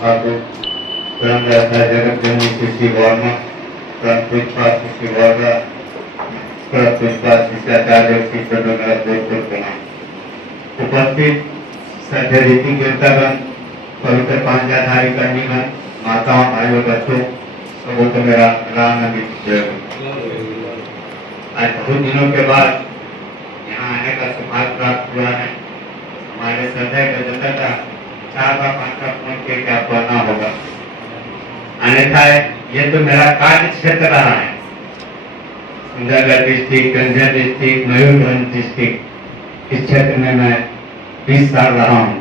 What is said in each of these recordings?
Haku, Pram Rasa Jagat Jani Sisi Varma, Pram Pushpa Sisi Varga, Pram Pushpa Sisi Acharya Sisi Sadhana Doktor Kumar. उपस्थित सभ्य रीति कीर्तन पवित्र पांचाधारी कन्यागण माताओं भाइयों बच्चों सबको तो मेरा राम नबी जय। आज बहुत दिनों के बाद यहाँ आने का सौभाग्य प्राप्त हुआ है। हमारे सदैव गजता का 4 बार 5 बार फोन किए क्या पढ़ना होगा, अन्यथा ये तो मेरा कार्य क्षेत्र रहा है। सुंदरगढ़ डिस्ट्रिक्ट, गंजा डिस्ट्रिक्ट, मयूरभंज डिस्ट्रिक्ट, इस क्षेत्र में मैं 20 साल रहा हूँ,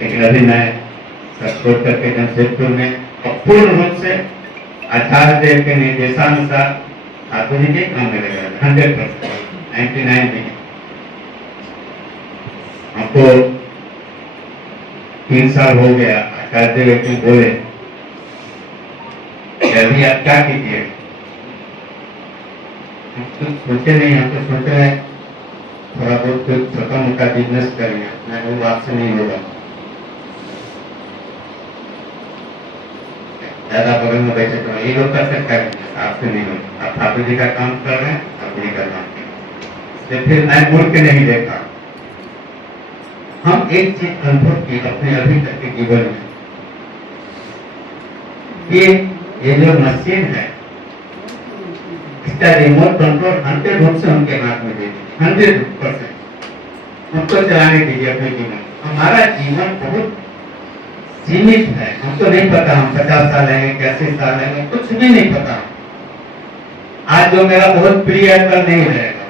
लेकिन अभी मैं सब छोड़ करके जमशेदपुर में पूर्ण रूप से आचार्य देव के निर्देशानुसार ठाकुर जी के काम में लगा 100%, 99 में। हमको 3 साल हो गया। आचार्य देव एक दिन बोले अभी आप क्या कीजिए, कुछ सोचे नहीं, हम तो सोच रहे हैं थोड़ा बहुत कुछ छोटा मोटा बिजनेस करेंगे। मैं वो आपसे नहीं होगा, ज्यादा बगल में बैठे तो ये लोग कर सकता है, आपसे नहीं होगा। आप ठाकुर जी का काम कर रहे हैं, ठाकुर जी का काम कर रहे हैं। फिर मैं मुड़ के नहीं देखा। हम एक चीज अनुभव की अपने अभी तक के जीवन में, ये जो मशीन है इसका रिमोट कंट्रोल 100% से उनके हाथ में दे दीजिए, 100%। उनको चलाने दीजिए अपने जीवन। हमारा जीवन बहुत सीमित है, हमको नहीं पता हम 50 साल लेंगे, कैसे साल लेंगे, कुछ भी नहीं पता। आज जो मेरा बहुत प्रिय है कल नहीं रहेगा,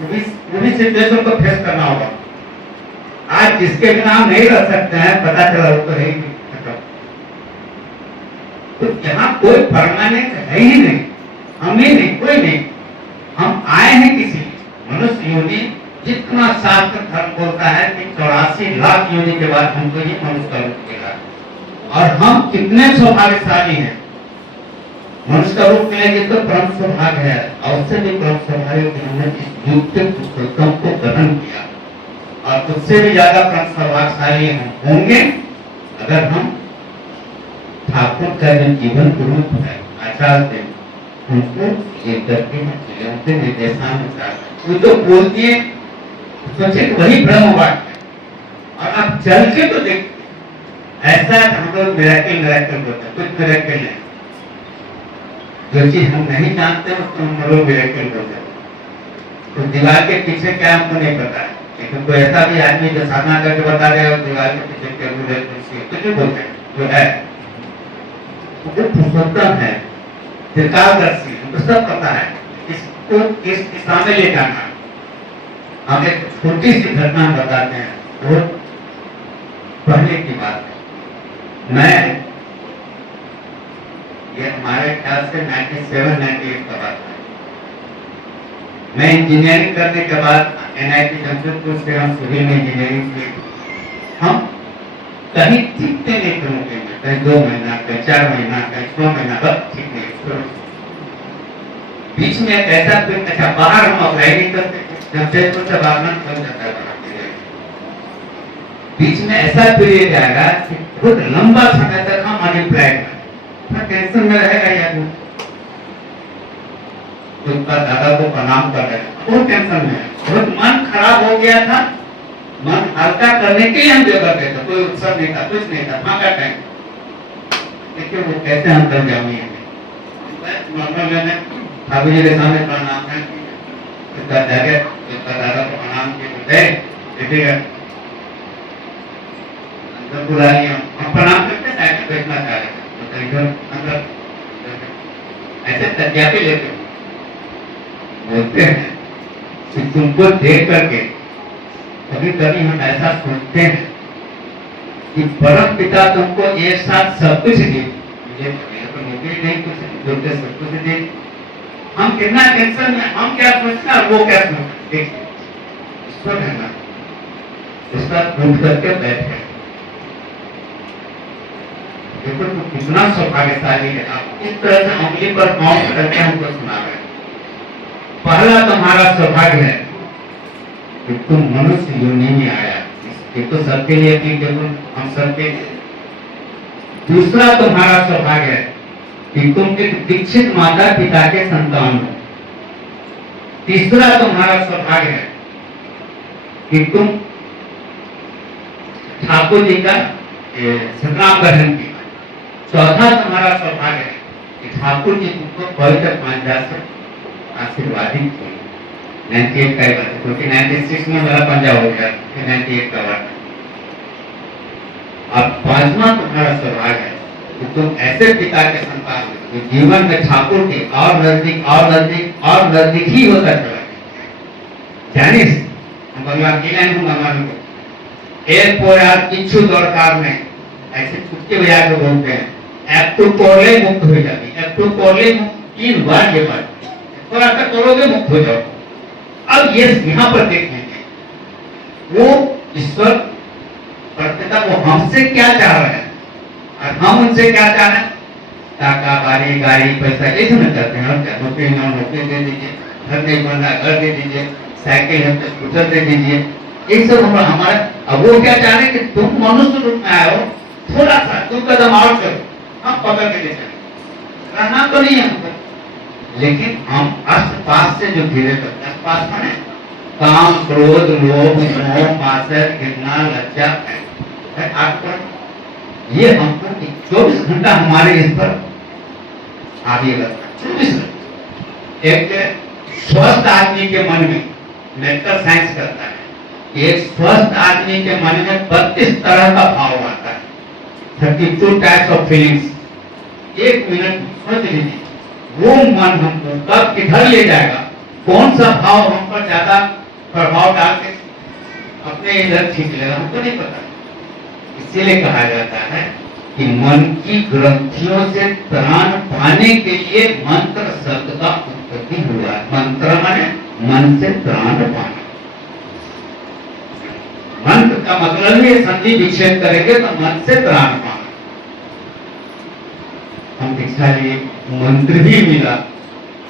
वो भी सिचुएशन को फेस करना होगा। आज जिसके बिना हम नहीं रह सकते हैं, पता चला वो तो है ही। तो यहाँ कोई परमानेंट है ही नहीं, हम ही नहीं, कोई नहीं। हम आए हैं किसी मनुष्य योनि, जितना शास्त्र धर्म बोलता है कि 84 लाख योनि के बाद हमको ये मनुष्य का रूप मिला। और हम कितने सौभाग्यशाली हैं, मनुष्य का रूप मिलेंगे तो परम सौभाग्य है। और उससे भी परम सौभाग्य कि हमने इस युग के पुरुषोत्तम को ग्रहण किया, और उससे भी ज्यादा परम सौभाग्यशाली हम होंगे अगर हम ठाकुर का जो जीवन रूप है आचार्य देव उनको ये करके उनके निर्देशानुसार वो तो बोलती है, सोचे वही ब्रह्म वाक्य है। और आप चल के तो देख, ऐसा हम लोग मिरेकल बोलते हैं, कुछ मिरेकल नहीं। जो चीज हम नहीं जानते उसको हम लोग मिरेकल बोलते हैं। तो दीवार के पीछे क्या हमको नहीं पता है, लेकिन कोई ऐसा भी आदमी जो साधना करके बता देगा दीवार के पीछे क्या कुछ भी बोलते हैं, जो है वो पुरुषोत्तम है, त्रिकालदर्शी, हमको सब पता है इसको किस दिशा में ले जाना। हम एक छोटी सी घटना बताते हैं, वो पहले की बात है। मैं ये हमारे ख्याल से 97-98 का बात है। मैं इंजीनियरिंग करने के बाद NIT जमशेदपुर से हम सिविल में इंजीनियरिंग की। हम कहीं ठीक नहीं करूँगे, कहीं 2 महीना, कहीं 4 महीना, कहीं 6 महीना, बस ठीक नहीं। बीच में एक ऐसा अच्छा बाहर हम अप्लाई नहीं करते, जमशेदपुर से बाहर बन जाता है। बीच में ऐसा पीरियड आएगा कि बहुत लंबा समय तक हम अनएम्प्लॉयड हैं, टेंशन में रहेगा यार। उसका दादा को प्रणाम कर रहे हैं, बहुत टेंशन में, बहुत मन खराब हो गया था। मन हल्का करने के लिए हम जगह पे थे, कोई उत्सव नहीं था, कुछ नहीं था, फाँका टाइम। देखिए वो कैसे हम कर जाएंगे, नॉर्मल मैंने ठाकुर जी के सामने प्रणाम है, उसका जगह उसका दादा को प्रणाम किए, देखिएगा अंदर बुला लिया, हम प्रणाम करते साइड में बैठना चाह रहे थे, तो अंदर ऐसे तकिया पे लेते बोलते हैं कि तुमको देख करके कभी कभी हम ऐसा सोचते हैं कि परम पिता तुमको एक साथ सब कुछ दे, मुझे तो नौकरी नहीं, कुछ बोलते सब कुछ दे। हम कितना टेंशन में, हम क्या सोचना वो क्या सोचना, देखिए ईश्वर है ना, उसका उठ करके बैठ गए। देखो तो कितना सौभाग्यशाली है। आप इस तरह से उंगली पर पांव करके हमको सुना रहे हैं। पहला तुम्हारा सौभाग्य है कि तुम मनुष्य योनि में आया। ये तो सबके लिए थी, हम सबके दूसरा तुम्हारा सौभाग्य है कि तुम एक दीक्षित माता पिता के संतान हो। तीसरा तुम्हारा सौभाग्य है कि तुम ठाकुर जी का सतनाम ग्रहण किया। चौथा तुम्हारा सौभाग्य है कि ठाकुर जी तुमको पवित्र पंजा से आशीर्वादित किए। 98 का बात है, क्योंकि 96 में मेरा पंजा हो गया, फिर 98 का बात है। अब पांचवा तुम्हारा सौभाग्य है कि तुम ऐसे पिता के संतान हो जो जीवन में ठाकुर के और नजदीक और नजदीक और नजदीक ही होता चला गया। जानिस हम भगवान की लाइन हूँ भगवान को एक पोयार किच्छु दरकार में ऐसे चुटके बजा के बोलते हैं, एक तो कोरले मुक्त हो जाती, एक तो कोरले मुक्त 3 बार ये बात थोड़ा सा करोगे मुक्त हो जाओ। अब ये यहाँ पर देखेंगे वो ईश्वर प्रत्यता वो हमसे क्या चाह रहे हैं और हम उनसे क्या चाह रहे हैं। टाका बारी गाड़ी पैसा ऐसे न करते हैं, और क्या नौकरी दे दीजिए, घर नहीं बनना घर दे दीजिए, साइकिल है तो स्कूटर दे दीजिए, ये सब हमारे। अब वो क्या चाह रहे हैं कि तुम मनुष्य रूप में आए हो, थोड़ा सा 2 कदम और चलो, हम पकड़ के ले चले। रहना तो नहीं हमको, लेकिन हम अष्टपास से जो घिरे करते हैं, अष्टपास माने काम क्रोध लोभ मोह मात्सर्य घृणा लज्जा है आपको, ये हमको 24 घंटा हमारे इस पर आगे लगता है। 24 घंटे एक स्वस्थ आदमी के मन में मेंटल साइंस करता है कि एक स्वस्थ आदमी के मन में 32 तरह का भाव आता है, 32 टाइप्स ऑफ फीलिंग्स। 1 मिनट सोच लीजिए वो मन हमको कब किधर ले जाएगा, कौन सा भाव हम पर ज्यादा प्रभाव डाल के अपने इधर खींच लेगा, हमको नहीं पता। इसीलिए कहा जाता है कि मन की ग्रंथियों से त्राण पाने के लिए मंत्र शब्द का उत्पत्ति हुआ है। मंत्र माने मन से त्राण पाना। मंत्र का मतलब ही संधि विच्छेद करेंगे तो मन से त्राण पाना। हम दीक्षा लिए, मंत्र भी मिला,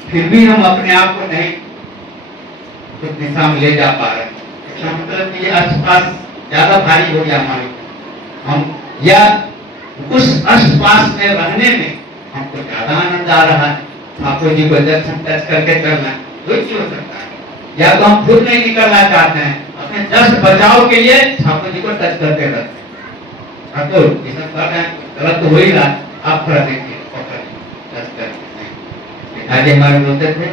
फिर भी हम अपने आप को नहीं तो दिशा में ले जा पा रहे। इसका मतलब कि आसपास ज्यादा भारी हो गया हमारे, हम या उस आसपास में रहने में हमको ज्यादा आनंद आ रहा है। ठाकुर जी को दर्शन टच करके चलना कोई हो सकता है, या तो हम खुद नहीं निकलना चाहते हैं, अपने जस्ट बचाव के लिए ठाकुर जी को टच करते रहते हैं। ठाकुर ऐसा कर रहे हैं, गलत तो हो ही रहा, आप थोड़ा देखिए टच करके। पिताजी हमारे बोलते थे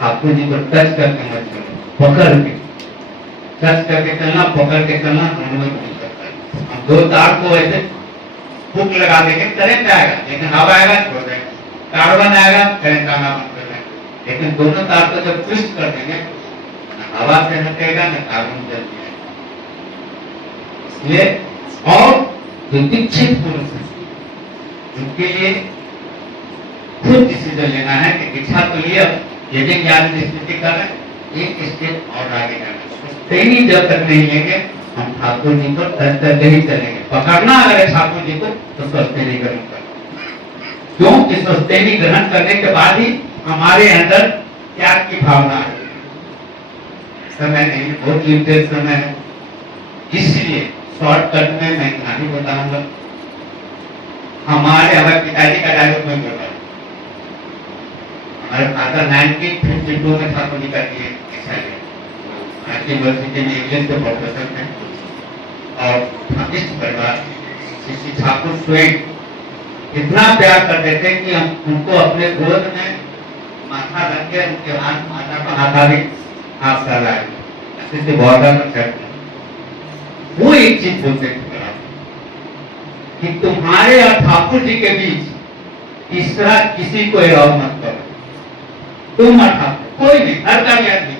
ठाकुर जी को टच करके मत चलो, पकड़ के टच करके चलना, पकड़ के चलना। हम 2 तार को ऐसे हुक लगा देंगे करंट आएगा, लेकिन हवा आएगा छोड़ देंगे, कार्बन आएगा करंट आना बंद कर देंगे। लेकिन दोनों तार को जब ट्विस्ट कर देंगे न हवा से हटेगा न कार्बन जल जाएगा। इसलिए और जो दीक्षित पुरुष है उनके लिए खुद डिसीजन लेना है कि दीक्षा तो लिया, यदि ज्ञान की स्थिति कर रहे एक स्टेप और आगे जाना। ही जब तक नहीं लेंगे हम ठाकुर जी को टच करके ही चलेंगे। पकड़ना अगर ठाकुर जी को तो स्वस्तिनी ग्रहण कर, क्योंकि स्वस्तिनी ग्रहण करने के बाद ही हमारे अंदर त्याग की भावना है। समय नहीं, बहुत लिमिटेड समय है, इसलिए शॉर्टकट में मैं कहानी बताऊंगा। हमारे पिताजी का डायलॉग में बोल रहा हूँ। हमारे फादर 1952 में ठाकुर जी का यूनिवर्सिटी में इंग्लिश के प्रोफेसर थे और इस परिवार श्री ठाकुर स्वयं इतना प्यार करते थे कि हम उनको अपने गोद में माथा रख के उनके हाथ माथा पर हाथा भी हाथ कर रहा है बॉर्डर पर चढ़। वो एक चीज बोलते थे कि तुम्हारे और ठाकुर जी के बीच तीसरा किसी को एलाउ मत करो, तुम और ठाकुर कोई नहीं, हर का भी आदमी।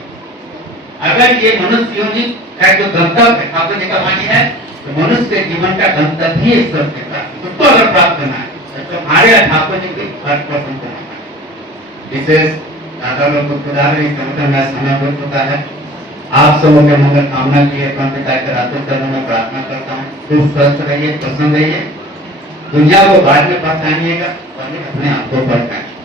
अगर ये मनुष्य योनि का जो गंतव्य है ठाकुर जी का वाणी है तो मनुष्य के जीवन का गंतव्य ही ईश्वर के प्राप्त, उसको अगर प्राप्त करना है तो हमारे ठाकुर जी के 100% होना है। विशेष दादा लोग को खुदा रही समय बहुत होता है। आप सबों के मंगल कामना के लिए पिता के रातों चरणों में प्रार्थना करता हूँ। खूब स्वस्थ रहिए, प्रसन्न रहिए, दुनिया को बाद में पहचानिएगा, अपने आप को पहचानिए।